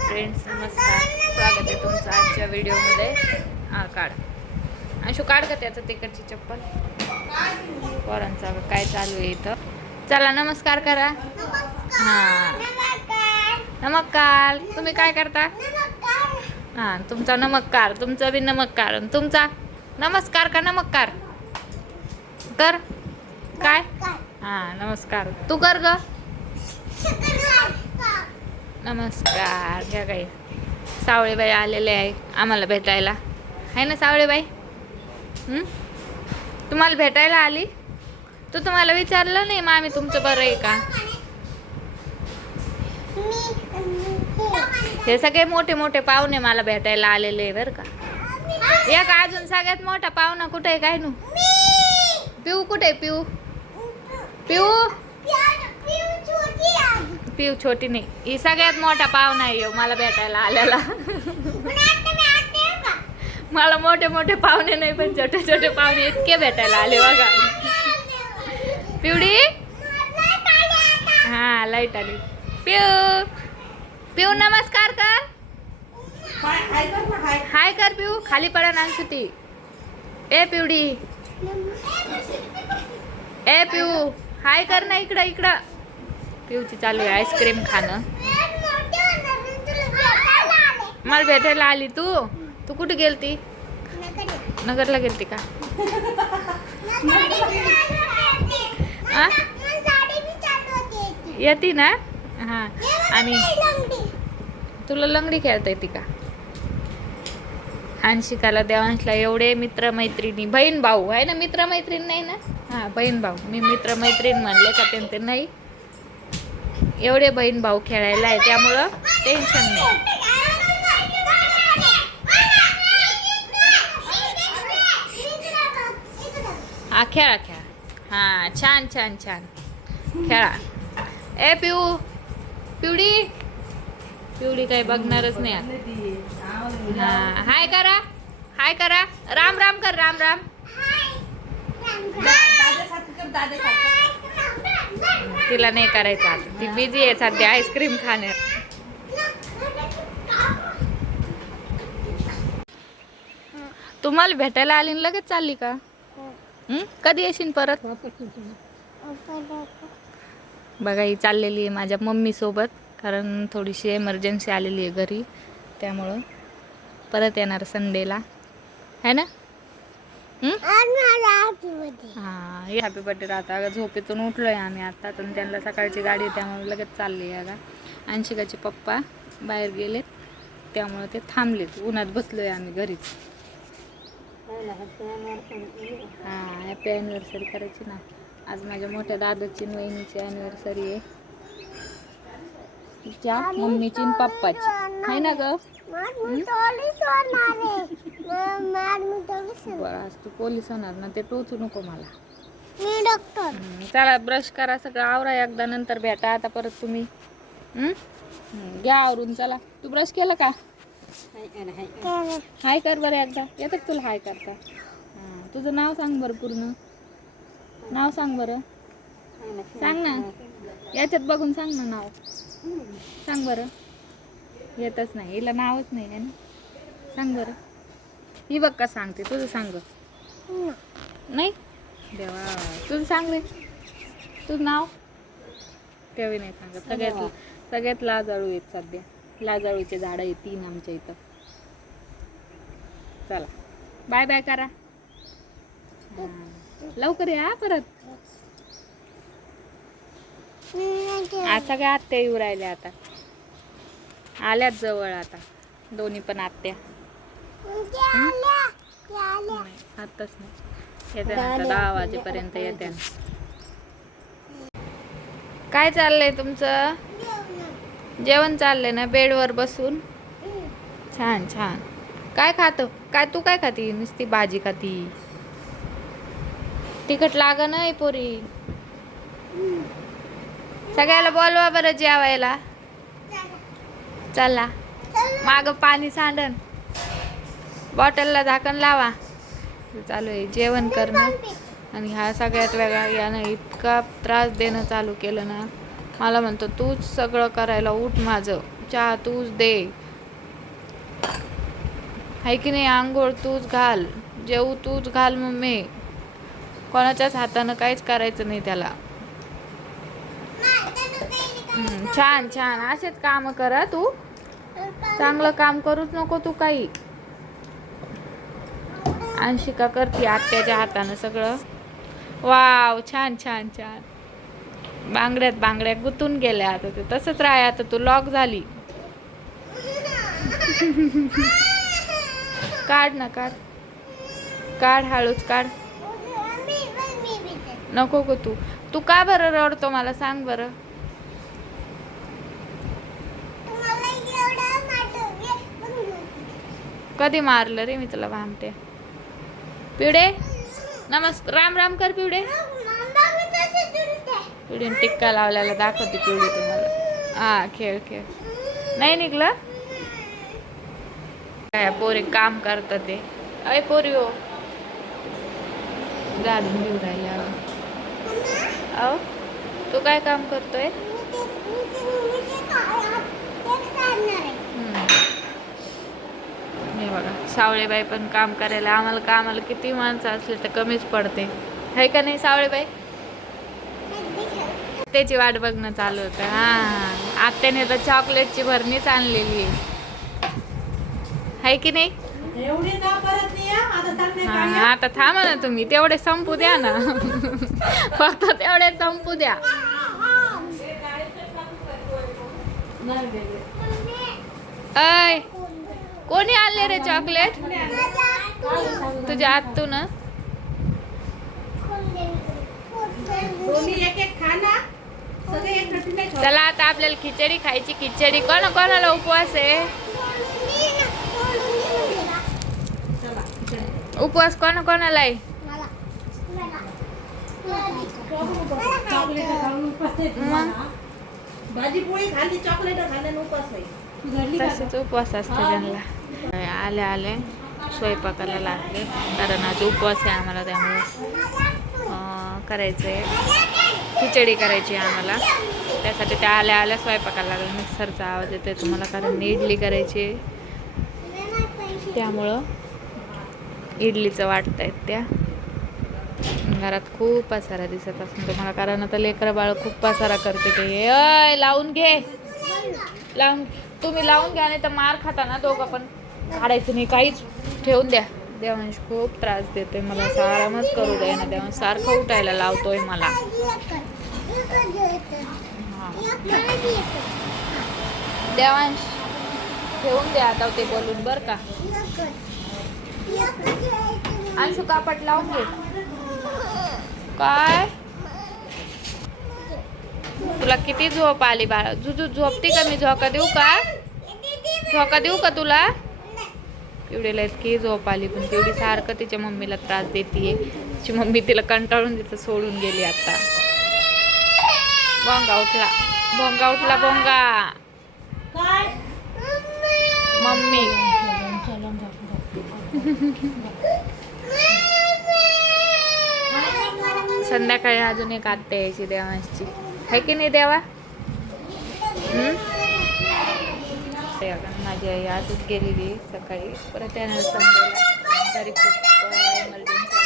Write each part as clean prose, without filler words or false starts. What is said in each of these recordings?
Friends, नमस्कार. स्वागत आहे तुमचं आजच्या व्हिडिओमध्ये. काढ अंशू, काढ का त्याचं तिकडची चप्पल. पोरांचा काय चालू आहे इथं. चला नमस्कार करा. हां नमस्कार. तुम्ही काय करता? हां तुमचा नमस्कार, तुमचा बी नमस्कार. तुमचा नमस्कार का नमस्कार कर काय? हां नमस्कार. तू कर ग. नमस्कार. घ्या काही सावळेबाई आलेले आहे आम्हाला भेटायला. आहे ना सावळेबाई? तुम्हाला भेटायला आली. तू तुम्हाला विचारलं नाही मामी तुमचं बरं आहे का? हे सगळे मोठे मोठे पाहुणे मला भेटायला आलेले आहे बरं का. एक अजून सगळ्यात मोठा पाहुणा कुठे आहे काय नू? पिऊ कुठे आहे? पिऊ पिऊ पिऊ छोटी नाही. ही सगळ्यात मोठा पाहुणा आहे मला भेटायला आलेला. मला मोठे मोठे पाहुणे नाही पण छोटे छोटे पाहुणे इतके भेटायला आले बघा. पिवडी हा लाईट आली. पिऊ पिऊ नमस्कार कर. हाय कर पिऊ. खाली पडा ना ती. ए पिवडी ए पिऊ हाय कर ना. इकडं इकडं. पिऊची चालू आहे आईस्क्रीम खाणं. मला भेटायला आली तू. तू कुठे गेलती? नगरला गेलती का? येते ना. हा आणि तुला लंगडी खेळता येते का? अंशिकाला देवांशला एवढे मित्रमैत्रिणी बहीण भाऊ आहे ना. मित्रमैत्रीण नाही ना. हा बहीण भाऊ. मी मित्रमैत्रीण म्हणले का ते नाही. एवढे बहीण भाऊ खेळायला आहे त्यामुळं टेन्शन नाही. हा खेळा खेळा. हा छान छान छान खेळा. ए पिऊ पिवडी पिवडी काही बघणारच नाही आता. हा हाय करा. हाय करा. राम राम कर. राम राम. तिला नाही करायचं आता. ती बिझी आहे सध्या आईस्क्रीम खाण्यात. तुम्हाला भेटायला आली आणि लगेच चालली का? कधी येशील परत? बघा ही चाललेली आहे माझ्या मम्मी सोबत. कारण थोडीशी एमर्जन्सी आलेली आहे घरी त्यामुळं परत येणार संडेला है ना. हां हॅपी बर्थडे राहता. अगं झोपेतून उठलोय आम्ही आता. तर त्यांना सकाळची गाडी आहे त्यामुळे लगेच चालली आहे. अगं अंशिकाचे पप्पा बाहेर गेलेत त्यामुळे ते थांबलेत. उन्हात बसलोय आम्ही घरीच. हां हॅपी ॲनिव्हर्सरी करायची ना. आज माझ्या मोठ्या दादाची वहिनीची ॲनिव्हर्सरी आहे. तिच्या मम्मीची आणि पप्पाची आहे ना ग. आज तू पोलीस होणार ना. ते टोचू नको मला. चला ब्रश करा सगळं आवरा एकदा नंतर भेटा. आता परत तुम्ही घ्या आवरून. चला तू ब्रश केलं का? हाय कर बरं एकदा. येतं तुला हाय करता? तुझं नाव सांग बरं. पूर्ण नाव सांग बरं. सांग ना. याच्यात बघून सांग ना नाव. सांग बरं. येतच नाही हिला. नावच नाही आहे ना. सांग बरं. ही बघ का सांगते. तुझं सांग. नाही देवा. तुझं सांग रे. तुझं नाव तेव्हा नाही सांगत. सगळ्यात लाजाळू आहेत सध्या. लाजाळूचे झाडं आहेत 3 आमच्या इथं. चला बाय बाय करा. लवकर या परत. आज सगळ्या आत्या येऊ राहिल्या आता. आल्यात जवळ आता दोन्ही पण आत्या. आताच नाही येते ना. 10 वाजेपर्यंत येते. काय चाललंय तुमचं? जेवण चाललंय ना बेडवर बसून. छान छान. काय खातो काय तू? काय खाती? नुसती भाजी खाती. तिखट लाग नाही पोरी. सगळ्याला बोलवा बरं जेवायला. चला माग पाणी सांडन. बॉटलला झाकण लावा. चालू आहे जेवण करणं. आणि ह्या सगळ्यात वेगळा यानं इतका त्रास देणं चालू केलं ना. मला म्हणतो तूच सगळं करायला उठ माझं. चहा तूच दे, हाय की नाही. आंघोळ तूच घाल, जेवू तूच घाल मम्मी. कोणाच्याच हातानं काहीच करायचं नाही त्याला. छान छान, असेच काम करा. तू चांगलं काम करूच नको तू काही. अंशिका करते आत्याच्या हातानं सगळं. वाव, छान छान छान. बांगड्या गुतून गेल्या. आता ते तसंच राहा, आता तू लॉक झाली. काढ ना, काढ काढ, हळूच काढ. नको गो तू का बरं रडतो मला सांग बरं. कधी मारलं रे मी तुला भामटे. पिवडे नमस्कार, राम राम कर पिवडे. पिवडीने टिक्का लावल्याला दाखवते पिवडी तुम्हाला. हा, खेळ खेळ. नाही निघलं काय. पोरी काम करतात ते. अय पोरी हो, झाडून घेऊ राहिल्या. अहो तू काय काम करतोय. हे बघा, सावळेबाई पण काम करायला. आम्हाला किती माणसं असले तर कमीच पडते, है का नाही सावळेबाई. त्याची वाट बघणं चालू होतं. हा, आत्याने तर चॉकलेटची भरणीच आणलेली आहे की नाही. हा, आता थांबा ना तुम्ही, तेवढे संपू द्या ना. फक्त तेवढे संपू द्या. अय, कोणी आणले रे चॉकलेट. तुझ्या आत्तू ना. चला आता आपल्याला खिचडी खायची. खिचडी कोणाला उपवास आहे. उपवास कोणाला आहे. भाजी पोळी खाल्ली, चॉकलेट खाल्ले, उपवास नाही. तसेच उपवास असते त्यांना. आले स्वयंपाकाला लागले, कारण आज उपवास आहे आम्हाला. त्यामुळे करायचंय, खिचडी करायची आम्हाला. त्यासाठी त्या आल्या स्वयंपाकाला लागले. मिक्सरचा आवाज येतोय तुम्हाला, कारण इडली करायची, त्यामुळं इडलीचं वाटतायत त्या. घरात खूप पसारा दिसत असेल तुम्हाला, कारण आता लेकरं बाळ खूप पसारा करते ते. अय, लावून घे, तुम्ही लावून घ्या, नाही तर मार खाता ना दोघं पण. काढायचं नाही, काहीच ठेवून द्या. देवांश खूप त्रास देतोय मला, आरामच करू द्या ना. देवांश सारखं उठायला लावतोय मला. देवांश ठेवून द्या आता ते बोलून बरं का. अंशू कापड लावून घे. काय तुला किती झोप आली बाळा. झोपती का मी. झोका देऊ का तुला. पिवडीला इतकी झोप आली, पण पिवडी सारखं तिच्या मम्मीला त्रास देतीये. तिची मम्मी तिला कंटाळून तिथं सोडून गेली. आता भोंगा उठला भोंगा. मम्मी संध्याकाळी अजून एक आत्या यायची देवांची, है की नाही देवा. माझी आई आजच गेलेली सकाळी, परत त्यानं संडेला. तरी खूप इमर्जन्सी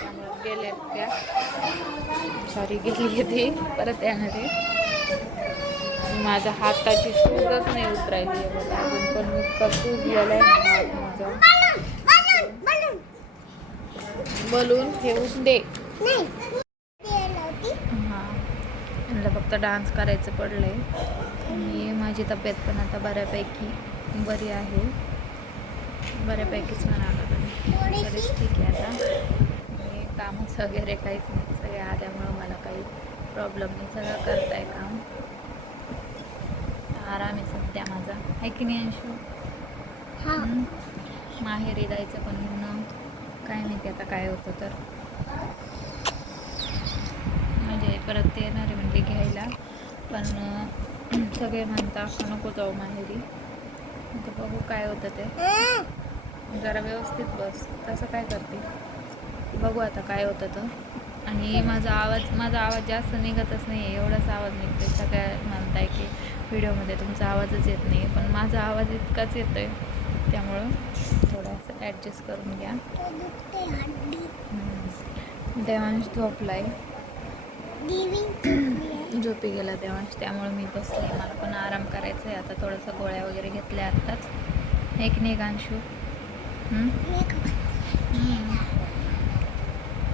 त्यामुळे गेल्या त्या. सॉरी गेली ती, परत त्यानं ते. माझ्या हाताची सूजच नाही उतरायची बघा, अजून पण इतकं सुजलेलं आहे हात माझा. बलून ठेवून दे. हां, मला फक्त डान्स करायचं पडलंय. आणि माझी तब्येत पण आता बऱ्यापैकी बरी आहे, बऱ्यापैकीच म्हणाला बरेच ठीक आहे आता. आणि कामच वगैरे काहीच नाही, सगळे आल्यामुळं मला काही प्रॉब्लेम नाही, सगळं करताय काम. आराम आहे सध्या माझा, आहे की नाही अंशू. माहेरी जायचं पण म्हणून काय माहिती आता काय होतं. तर म्हणजे परत ते येणार आहे म्हणजे घ्यायला, पण सगळे म्हणतात नको जाऊ माहेरी. तर बघू काय होतं ते. जरा व्यवस्थित बस, तसं काय करते बघू आता काय होतं तर. आणि माझा आवाज जास्त निघतच नाही आहे, एवढाच आवाज निघतो. सगळ्या म्हणताय की व्हिडिओमध्ये तुमचा आवाजच येत नाही पण माझा आवाज इतकाच येतो आहे, त्यामुळं थोडंसं ॲडजस्ट करून घ्या. देवांश झोपला आहे, झोपी गेला देवांश, त्यामुळे मी बसले. मला पण आराम करायचा आहे आता. थोडंसं गोळ्या वगैरे घेतल्या आत्ताच. एक निघांशू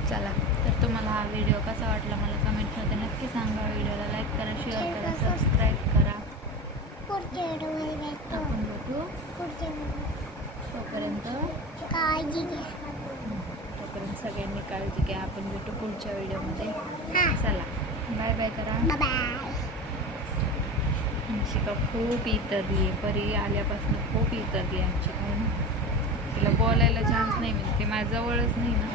चला, तर तुम्हाला हा व्हिडिओ कसा वाटला मला कमेंटमध्ये नक्की सांगा. व्हिडिओला लाईक करा, शेअर करा, सबस्क्राईब करा. आपण भेटू तोपर्यंत काळजी घ्या. तोपर्यंत सगळ्यांनी काळजी घ्या. आपण भेटू पुढच्या व्हिडिओमध्ये. चला, बाय बाय करा. बाय. अंशिका खूप इतरली, परी आल्यापासून खूप इतरली अंशिका. तिला बोलायला चान्स नाही मिळते, माझ्या जवळच नाही ना.